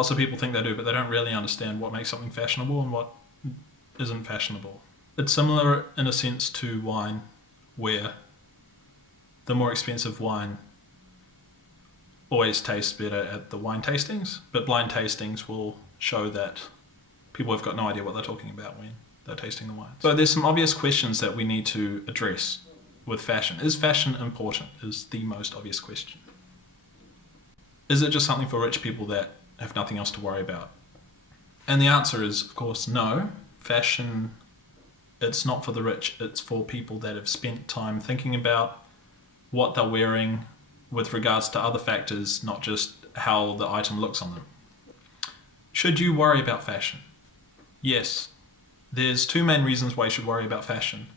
Lots of people think they do, but they don't really understand what makes something fashionable and what isn't fashionable. It's similar in a sense to wine, where the more expensive wine always tastes better at the wine tastings, but blind tastings will show that people have got no idea what they're talking about when they're tasting the wine. So there's some obvious questions that we need to address with fashion. Is fashion important? Is the most obvious question. Is it just something for rich people that have nothing else to worry about? And the answer is, of course, no. Fashion, it's not for the rich. It's for people that have spent time thinking about what they're wearing with regards to other factors, not just how the item looks on them. Should you worry about fashion? Yes. There's two main reasons why you should worry about fashion.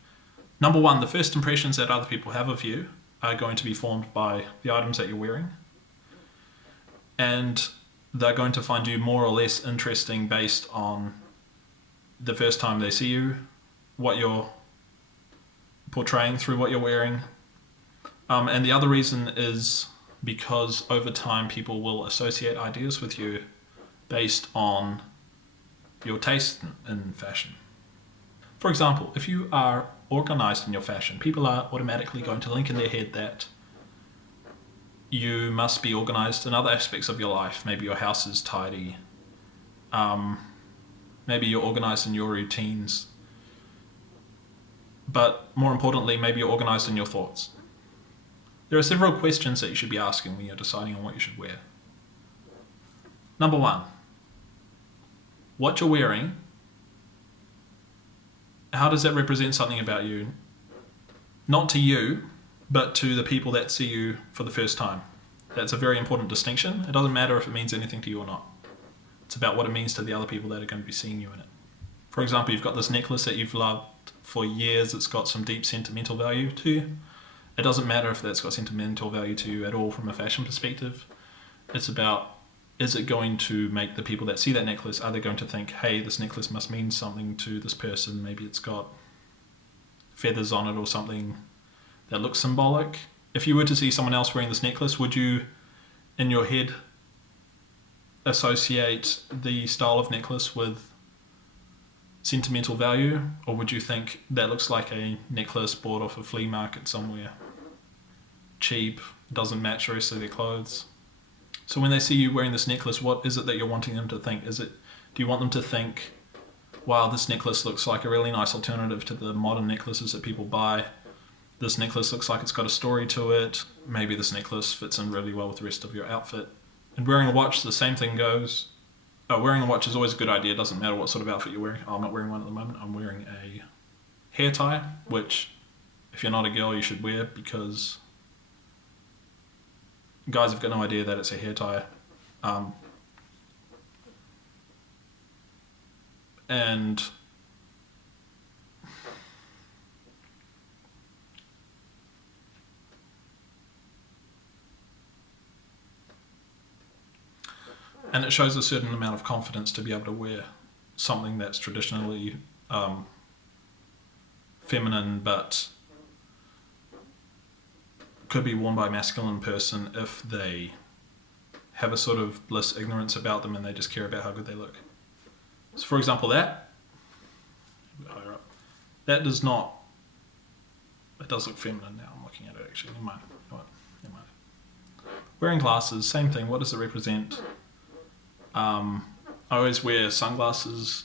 Number one, the first impressions that other people have of you are going to be formed by the items that you're wearing. And they're going to find you more or less interesting based on the first time they see you, what you're portraying through what you're wearing. And the other reason is because over time people will associate ideas with you based on your taste in fashion. For example, if you are organized in your fashion, people are automatically going to link in their head that you must be organized in other aspects of your life. Maybe your house is tidy. Maybe you're organized in your routines. But more importantly, maybe you're organized in your thoughts. There are several questions that you should be asking when you're deciding on what you should wear. Number one, what you're wearing, how does that represent something about you? Not to you, but to the people that see you for the first time. That's a very important distinction. It doesn't matter if it means anything to you or not. It's about what it means to the other people that are going to be seeing you in it. For example, you've got this necklace that you've loved for years. It's got some deep sentimental value to you. It doesn't matter if that's got sentimental value to you at all from a fashion perspective. It's about, is it going to make the people that see that necklace, are they going to think, hey, this necklace must mean something to this person. Maybe it's got feathers on it or something that looks symbolic. If you were to see someone else wearing this necklace, would you, in your head, associate the style of necklace with sentimental value? Or would you think that looks like a necklace bought off a flea market somewhere? Cheap, doesn't match the rest of their clothes. So when they see you wearing this necklace, what is it that you're wanting them to think? Do you want them to think, wow, this necklace looks like a really nice alternative to the modern necklaces that people buy. This necklace looks like it's got a story to it. Maybe this necklace fits in really well with the rest of your outfit. And wearing a watch, the same thing goes. Wearing a watch is always a good idea. It doesn't matter what sort of outfit you're wearing. I'm not wearing one at the moment. I'm wearing a hair tie, which if you're not a girl, you should wear, because guys have got no idea that it's a hair tie. And it shows a certain amount of confidence to be able to wear something that's traditionally feminine, but could be worn by a masculine person if they have a sort of bliss ignorance about them and they just care about how good they look. So for example, that does not, it does look feminine now. I'm looking at it actually. Never mind. Wearing glasses, same thing. What does it represent? I always wear sunglasses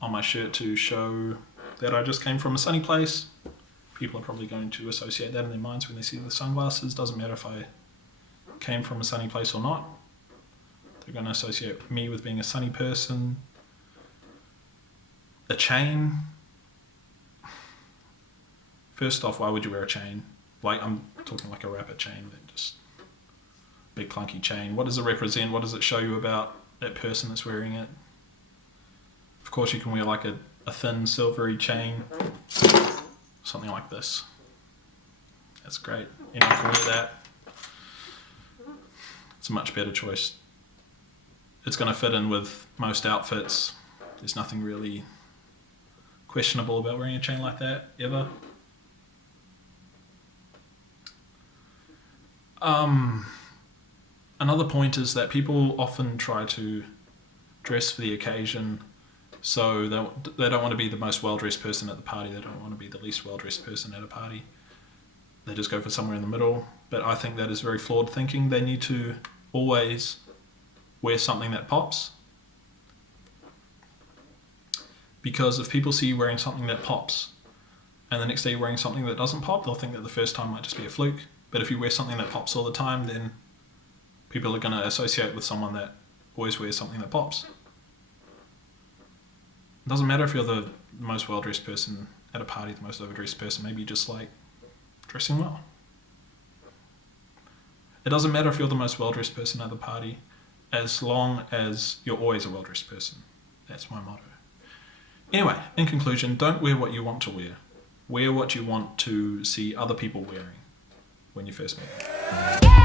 on my shirt to show that I just came from a sunny place. People are probably going to associate that in their minds when they see the sunglasses. Doesn't matter if I came from a sunny place or not. They're going to associate me with being a sunny person. A chain. First off, why would you wear a chain? Like, I'm talking like a rapper chain, that just big clunky chain. What does it represent? What does it show you about that person that's wearing it? Of course, you can wear like a thin silvery chain, something like this. That's great. Anyone can wear that. It's a much better choice. It's going to fit in with most outfits. There's nothing really questionable about wearing a chain like that, ever. Another point is that people often try to dress for the occasion, so they don't want to be the most well-dressed person at the party, they don't want to be the least well-dressed person at a party. They just go for somewhere in the middle. But I think that is very flawed thinking. They need to always wear something that pops. Because if people see you wearing something that pops, and the next day you're wearing something that doesn't pop, they'll think that the first time might just be a fluke. But if you wear something that pops all the time, then people are going to associate with someone that always wears something that pops. It doesn't matter if you're the most well-dressed person at a party, the most overdressed person. Maybe you just like dressing well. It doesn't matter if you're the most well-dressed person at the party, as long as you're always a well-dressed person. That's my motto. Anyway, in conclusion, don't wear what you want to wear. Wear what you want to see other people wearing when you first meet them.